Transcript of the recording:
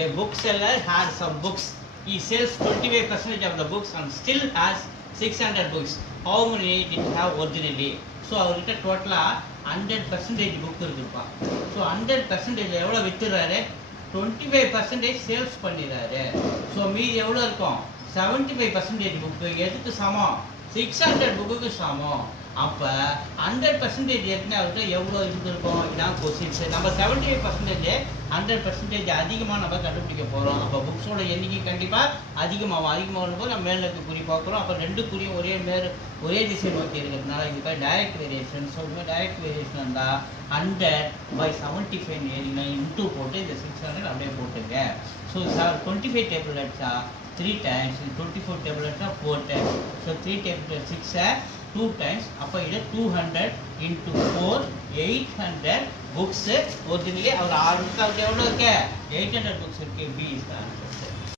a bookseller has some books. He sells 25% of the books and still has 600 books. How many did he have originally? So அவர்கிட்ட டோட்டலாக 100% book இருக்குப்பா. So 100% எவ்வளோ விற்றுறாரு? 25% sales பண்ணிடுறாரு. So மீதி எவ்வளோ இருக்கும்? 75% book. எதுக்கு சமம்? 600 புக்குக்கு சமம். அப்போ 100% ஏற்கனவே அவர்கிட்ட எவ்வளோ இருந்திருக்கும்? இதான் கொஸ்டின்ஸ். நம்ம 75% 100% அதிகமாக நம்ம கண்டுபிடிக்க போகிறோம். அப்போ புக்ஸோட எண்ணிக்கை கண்டிப்பாக அதிகமாகும் போது நம்ம மேலே இருக்க குறி பார்க்குறோம். அப்போ ரெண்டு குறியும் ஒரே திசை நோக்கி இருக்கிறதுனால இது பேர் டைரக்ட் வேரியேஷன். ஸோ இந்த டைரக்ட் வேரியேஷன் இருந்தால் 100/75 ஏறினா இன்டூ போட்டு இந்த 600 அப்படியே போட்டுங்க. ஸோ 25 டேபிள் அடிச்சா 3 times, 24 டேபிள் அடிச்சா 4 times. So 3 table 6 2 times. அப்போ இது 200 into 4 800 புக்ஸு ஒரிஜினலி அவர் 6 புக்கு அவருக்கு எவ்வளோ இருக்கு? 800 புக்ஸ் இருக்குது. B is the answer.